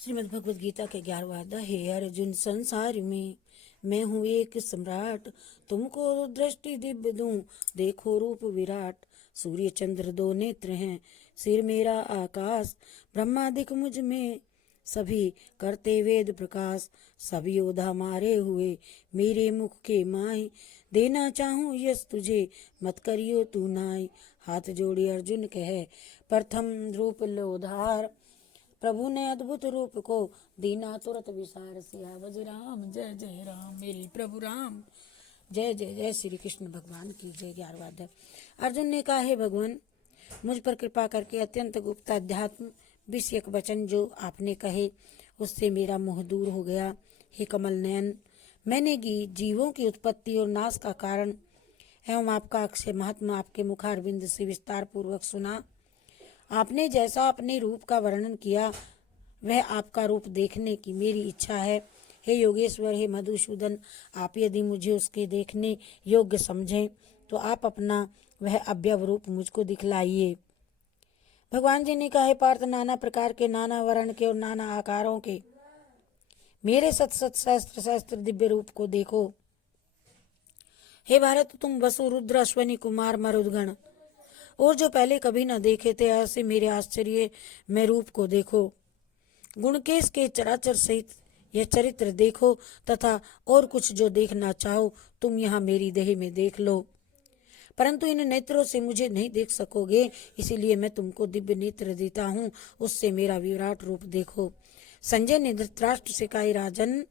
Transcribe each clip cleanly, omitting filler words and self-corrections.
श्रीमद् भगवद गीता के 11वां अध्याय। हे अर्जुन, संसार में मैं हूँ एक सम्राट, तुमको दृष्टि दिव्य दूं, देखो रूप विराट। सूर्य चंद्र दो नेत्र हैं, सिर मेरा आकाश, ब्रह्मादिक मुझ में सभी करते वेद प्रकाश। सब योद्धा मारे हुए मेरे मुख के माय, देना चाहूं यश तुझे मत करियो तू नाय। हाथ जोड़ी अर्जुन कहे प्रथम रूप लो धार, प्रभु ने अद्भुत रूप को दीना तुरत विसार। सियावज राम जय जय राम, मेरे प्रभु राम जय जय जय। श्री कृष्ण भगवान की जय। 11वां अध्याय। अर्जुन ने कहा, हे भगवान, मुझ पर कृपा करके अत्यंत गुप्त अध्यात्म विषयक वचन जो आपने कहे उससे मेरा मोह दूर हो गया। हे कमल नयन, मैंने जीवों की उत्पत्ति और नाश का कारण एवं आपका अक्षय महात्मा आपके मुखारविंद से विस्तार पूर्वक सुना। आपने जैसा अपने रूप का वर्णन किया वह आपका रूप देखने की मेरी इच्छा है। हे योगेश्वर, हे मधुसूदन, आप यदि मुझे उसके देखने योग्य समझें तो आप अपना वह अव्यव रूप मुझको दिखलाइए। भगवान जी ने कहा, हे पार्थ, नाना प्रकार के, नाना वर्ण के और नाना आकारों के मेरे सत सत सहस्त्र सहस्त्र दिव्य रूप को देखो। हे भारत, तुम वसु, रुद्र, अश्वनी कुमार, मरुदगण और जो पहले कभी न देखे थे ऐसे मेरे आश्चर्य में रूप को देखो। गुणकेश के चराचर सहित यह चरित्र देखो तथा और कुछ जो देखना चाहो तुम यहाँ मेरी देह में देख लो, परंतु इन नेत्रों से मुझे नहीं देख सकोगे, इसीलिए मैं तुमको दिव्य नेत्र देता हूँ, उससे मेरा विराट रूप देखो। संजय ने धृतराष्ट्र से कहा, राजन,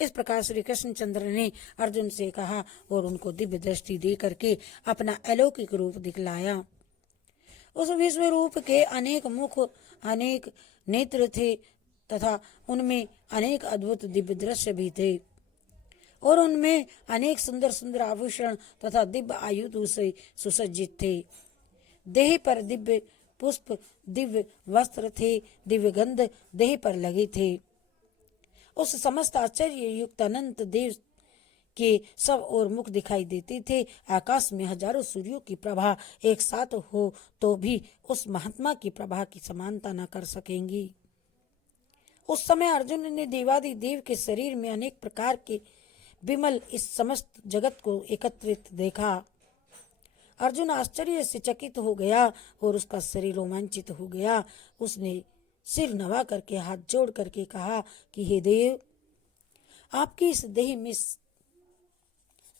इस प्रकार श्री कृष्णचंद्र ने अर्जुन से कहा और उनको दिव्य दृष्टि दे करके अपना अलौकिक रूप दिखलाया। उस विश्व रूप के अनेक मुख, अनेक नेत्र थे तथा उनमें अनेक अद्भुत दिव्य दृश्य भी थे और उनमें अनेक सुंदर सुंदर आभूषण तथा दिव्य आयुधों से सुसज्जित थे। देह पर दिव्य पुष्प, दिव्य वस्त्र थे, दिव्य गंध देह पर लगे थे। उस समस्त आश्चर्य युक्त अनंत देव के सब और मुख दिखाई देते थे। आकाश में हजारों सूर्यों की प्रभा एक साथ हो तो भी उस महात्मा की प्रभा की समानता न कर सकेंगी। उस समय अर्जुन ने देवादि देव के शरीर में अनेक प्रकार के विमल इस समस्त जगत को एकत्रित देखा। अर्जुन आश्चर्य से चकित हो गया और उसका शरीर रोमांचित हो गया। उसने सिर नवा करके हाथ जोड़ करके कहा कि हे देव, आपकी इस देह में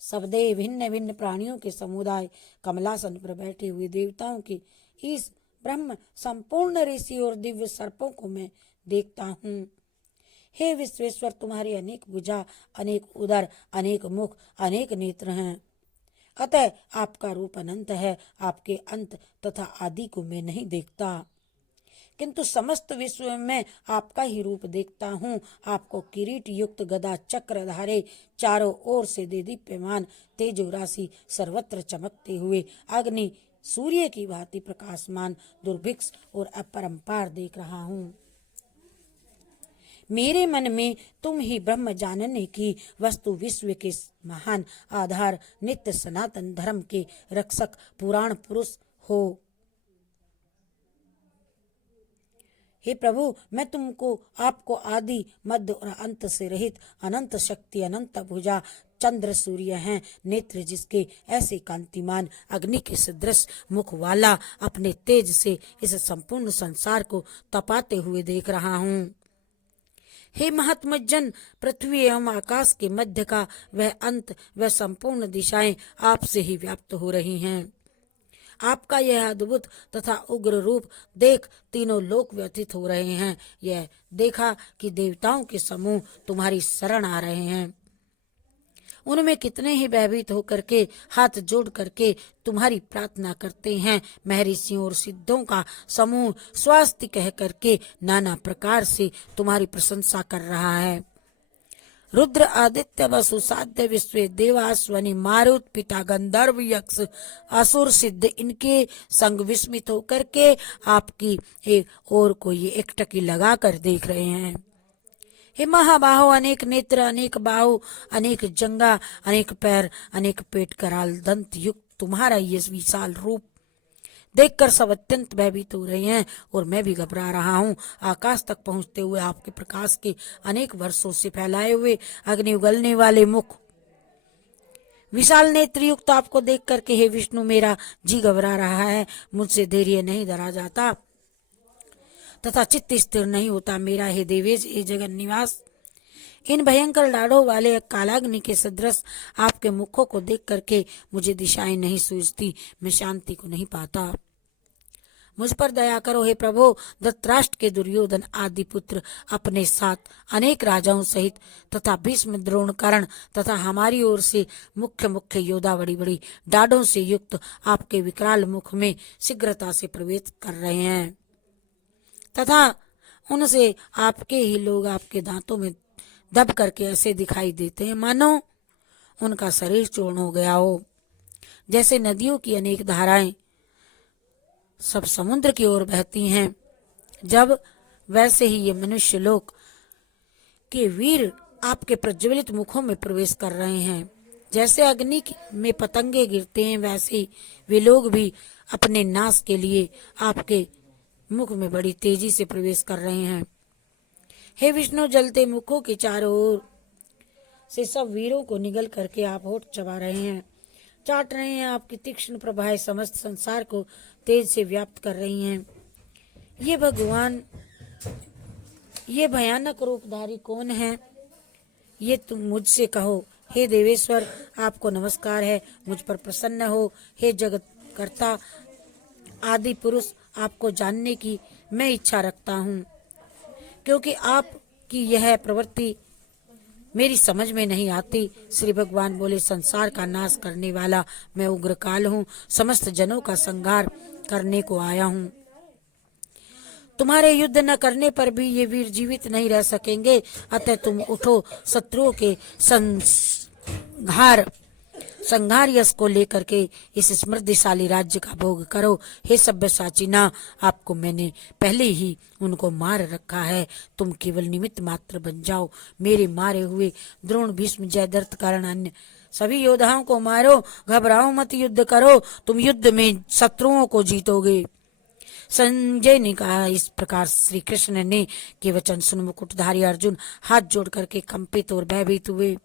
सब देह भिन्न भिन्न प्राणियों के समुदाय, कमलासन पर बैठे हुए देवताओं के इस ब्रह्म संपूर्ण ऋषि और दिव्य सर्पों को मैं देखता हूँ। हे विश्वेश्वर, तुम्हारे अनेक भुजा, अनेक उदर, अनेक मुख, अनेक नेत्र हैं, अतः आपका रूप अनंत है। आपके अंत तथा आदि को मैं नहीं देखता, किंतु समस्त विश्व में आपका ही रूप देखता हूँ। आपको किरीट युक्त गदा चक्र धारे, चारों ओर से दीप्यमान तेजो राशि, सर्वत्र चमकते हुए अग्नि सूर्य की भांति प्रकाशमान, दुर्भिक्ष और अपरंपार देख रहा हूँ। मेरे मन में तुम ही ब्रह्म जानने की वस्तु, विश्व के महान आधार, नित्य सनातन धर्म के रक्षक, पुराण पुरुष हो। हे प्रभु, मैं तुमको आपको आदि मध्य और अंत से रहित अनंत शक्ति, अनंत भुजा, चंद्र सूर्य हैं, नेत्र जिसके ऐसे कांतिमान अग्नि के सदृश मुख वाला, अपने तेज से इस संपूर्ण संसार को तपाते हुए देख रहा हूँ। हे महात्मा जन, पृथ्वी एवं आकाश के मध्य का वह अंत, वह संपूर्ण दिशाएं आपसे ही व्याप्त हो रही हैं। आपका यह अद्भुत तथा उग्र रूप देख तीनों लोक व्यथित हो रहे हैं। यह देखा कि देवताओं के समूह तुम्हारी शरण आ रहे हैं, उनमें कितने ही भयभीत होकर के हाथ जोड़ करके तुम्हारी प्रार्थना करते हैं। महर्षियों और सिद्धों का समूह स्वास्थ्य कह करके नाना प्रकार से तुम्हारी प्रशंसा कर रहा है। रुद्र, आदित्य, वसु, साध्य, विश्व, देवास्वनी, मारुत, पिता, गंधर्व, यक्ष, असुर, सिद्ध इनके संग विस्मित होकर के आपकी एक और को ये एकटकी लगा कर देख रहे हैं। हे महाबाहो, अनेक नेत्र, अनेक बाहु, अनेक जंगा, अनेक पैर, अनेक पेट, कराल, दंत युक्त तुम्हारा ये विशाल रूप देखकर सब अत्यंत भयभीत हो रहे हैं और मैं भी घबरा रहा हूँ। आकाश तक पहुँचते हुए आपके प्रकाश के अनेक वर्षों से फैलाए हुए अग्नि उगलने वाले मुख, विशाल नेत्रयुक्त आपको देख करके हे विष्णु मेरा जी घबरा रहा है। मुझसे धैर्य नहीं धरा जाता तथा चित्त स्थिर नहीं होता। मेरा हे देवेश, हे जगन निवास, इन भयंकर डाढ़ों वाले कालाग्नि के सदृश आपके मुखों को देख करके मुझे दिशाएं नहीं सूझती, मैं शांति को नहीं पाता। मुझ पर दया करो हे प्रभु। धृतराष्ट्र के दुर्योधन आदि पुत्र अपने साथ अनेक राजाओं सहित तथा भीष्म, द्रोण, कर्ण तथा हमारी ओर से मुख्य मुख्य योद्धा बड़ी बड़ी डाढ़ों से युक्त आपके विकराल मुख में शीघ्रता से प्रवेश कर रहे हैं तथा उनसे आपके ही लोग आपके दांतों में दब करके ऐसे दिखाई देते हैं मानो उनका शरीर चूर्ण हो गया हो। जैसे नदियों की अनेक धाराएं सब समुद्र की ओर बहती हैं, जब वैसे ही ये मनुष्य लोक के वीर आपके प्रज्वलित मुखों में प्रवेश कर रहे हैं। जैसे अग्नि में पतंगे गिरते हैं, वैसे वे लोग भी अपने नाश के लिए आपके मुख में बड़ी तेजी से प्रवेश कर रहे हैं। हे विष्णु, जलते मुखों के चारों ओर से सब वीरों को निगल करके आप होठ चबा रहे हैं, चाट रहे हैं। आपकी तीक्ष्ण प्रभाएं समस्त संसार को तेज से व्याप्त कर रही हैं। ये भगवान, ये भयानक रूपधारी कौन है, ये तुम मुझसे कहो। हे देवेश्वर, आपको नमस्कार है, मुझ पर प्रसन्न हो। हे जगत कर्ता आदि पुरुष, आपको जानने की मैं इच्छा रखता हूँ, क्योंकि आपकी यह प्रवृत्ति मेरी समझ में नहीं आती। श्री भगवान बोले, संसार का नाश करने वाला मैं उग्रकाल हूँ, समस्त जनों का संहार करने को आया हूँ। तुम्हारे युद्ध न करने पर भी ये वीर जीवित नहीं रह सकेंगे, अतः तुम उठो, शत्रुओं के संहार यश को लेकर के इस समृद्धिशाली राज्य का भोग करो। हे सब्यसाची ना, आपको मैंने पहले ही उनको मार रखा है, तुम केवल निमित्त मात्र बन जाओ। मेरे मारे हुए द्रोण, भीष्म, जयद्रथ, कर्ण, अन्य सभी योद्धाओं को मारो, घबराओ मत, युद्ध करो, तुम युद्ध में शत्रुओं को जीतोगे। संजय ने कहा। इस प्रकार श्री कृष्ण ने के वचन सुन मुकुटधारी अर्जुन हाथ जोड़ करके कंपित और भयभीत हुए,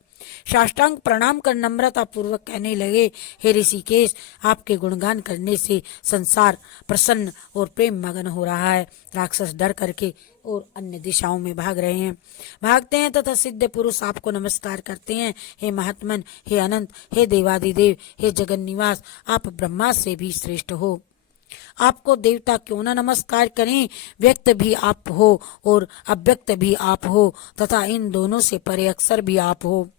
साष्टांग प्रणाम कर नम्रता पूर्वक कहने लगे, हे ऋषिकेश, आपके गुणगान करने से संसार प्रसन्न और प्रेम मगन हो रहा है। राक्षस डर करके और अन्य दिशाओं में भागते हैं तथा सिद्ध पुरुष आपको नमस्कार करते हैं। हे महात्मन, हे अनंत, हे देवादिदेव, हे जगन निवास, आप ब्रह्मा से भी श्रेष्ठ हो। आपको देवता क्यों न नमस्कार करें, व्यक्त भी आप हो और अव्यक्त भी आप हो तथा इन दोनों से परे अक्षर भी आप हो।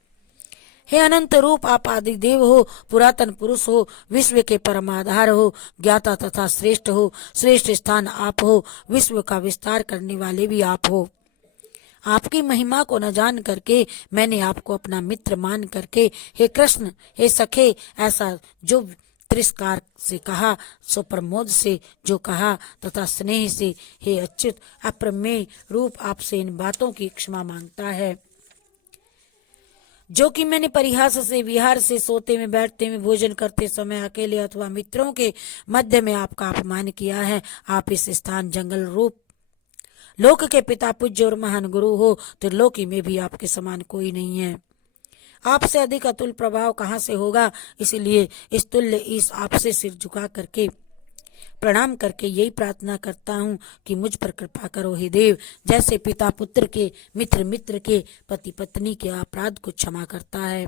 हे अनंत रूप, आप आदि देव हो, पुरातन पुरुष हो, विश्व के परमाधार हो, ज्ञाता तथा श्रेष्ठ हो, श्रेष्ठ स्थान आप हो, विश्व का विस्तार करने वाले भी आप हो। आपकी महिमा को न जान करके मैंने आपको अपना मित्र मान करके हे कृष्ण, हे सखे, ऐसा जो तिरस्कार से कहा, सो प्रमोद से जो कहा तथा स्नेह से हे अच्युत अप्रमेय रूप, आपसे इन बातों की क्षमा मांगता है जो कि मैंने परिहास से, विहार से, सोते में, बैठते में, भोजन करते समय, अकेले अथवा मित्रों के मध्य में आपका अपमान किया है। आप इस स्थान जंगल रूप लोक के पिता, पूज्य और महान गुरु हो, त्रिलोकी में भी आपके समान कोई नहीं है। आपसे अधिक अतुल प्रभाव कहाँ से होगा, इसलिए इस तुल्य ईश आपसे सिर झुका करके प्रणाम करके यही प्रार्थना करता हूँ कि मुझ पर कृपा करो हे देव। जैसे पिता पुत्र के, मित्र मित्र के, पति पत्नी के अपराध को क्षमा करता है,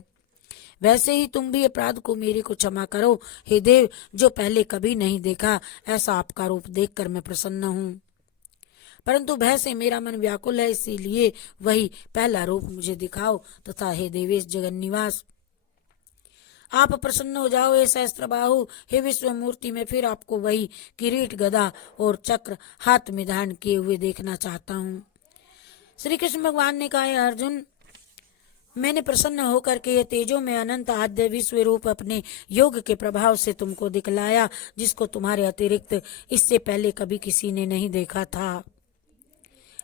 वैसे ही तुम भी अपराध को मेरे को क्षमा करो हे देव। जो पहले कभी नहीं देखा ऐसा आपका रूप देखकर मैं प्रसन्न हूँ, परंतु भय से मेरा मन व्याकुल है, इसीलिए वही पहला रूप मुझे दिखाओ तथा हे देवेश जगन निवास, आप प्रसन्न हो जाओ। हे सहस्त्रबाहु, हे विश्व मूर्ति, में फिर आपको वही किरीट, गदा और चक्र हाथ में धारण किए हुए देखना चाहता हूँ। श्री कृष्ण भगवान ने कहा, अर्जुन, मैंने प्रसन्न होकर के ये तेजों में अनंत आद्य विश्व रूप अपने योग के प्रभाव से तुमको दिखलाया, जिसको तुम्हारे अतिरिक्त इससे पहले कभी किसी ने नहीं देखा था।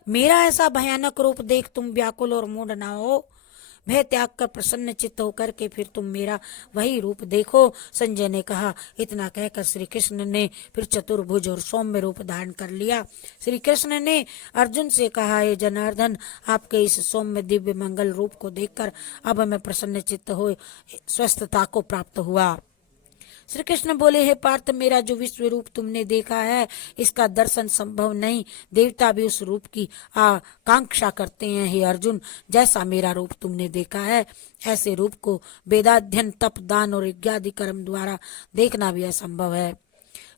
मेरा ऐसा भयानक रूप देख तुम व्याकुल और मूढ़ ना हो। भय त्याग कर प्रसन्न चित्त होकर के फिर तुम मेरा वही रूप देखो। संजय ने कहा। इतना कहकर श्री कृष्ण ने फिर चतुर्भुज और सौम्य रूप धारण कर लिया। श्री कृष्ण ने अर्जुन से कहा, हे जनार्दन, आपके इस सौम्य दिव्य मंगल रूप को देखकर अब मैं प्रसन्न चित्त हो स्वस्थता को प्राप्त हुआ। श्री कृष्ण बोले, हे पार्थ, मेरा जो विश्व रूप तुमने देखा है इसका दर्शन संभव नहीं। देवता भी उस रूप की आकांक्षा करते हैं। हे अर्जुन, जैसा मेरा रूप तुमने देखा है ऐसे रूप को वेदाध्ययन, तप, दान और यज्ञादि कर्म द्वारा देखना भी असंभव है।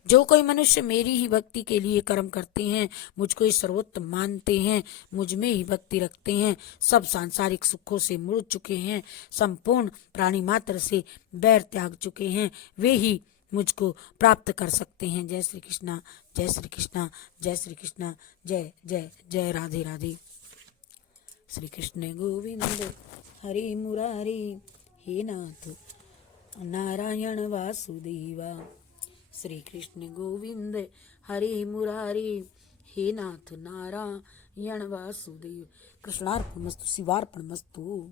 जो कोई मनुष्य मेरी ही भक्ति के लिए कर्म करते हैं, मुझको ही सर्वोत्तम मानते हैं, मुझ में ही भक्ति रखते हैं, सब सांसारिक सुखों से मुड़ चुके हैं, संपूर्ण प्राणी मात्र से बैर त्याग चुके हैं, वे ही मुझको प्राप्त कर सकते हैं। जय श्री कृष्णा, जय श्री कृष्णा, जय श्री कृष्णा, जय जय जय राधे राधे। श्री कृष्ण गोविंद हरि मुरारी, हे नाथ नारायण वासुदेवा। श्री कृष्ण गोविंद हरि मुरारी, हे नाथ नारायण वासुदेव। कृष्णार्पणमस्तु, शिवार्पणमस्तु।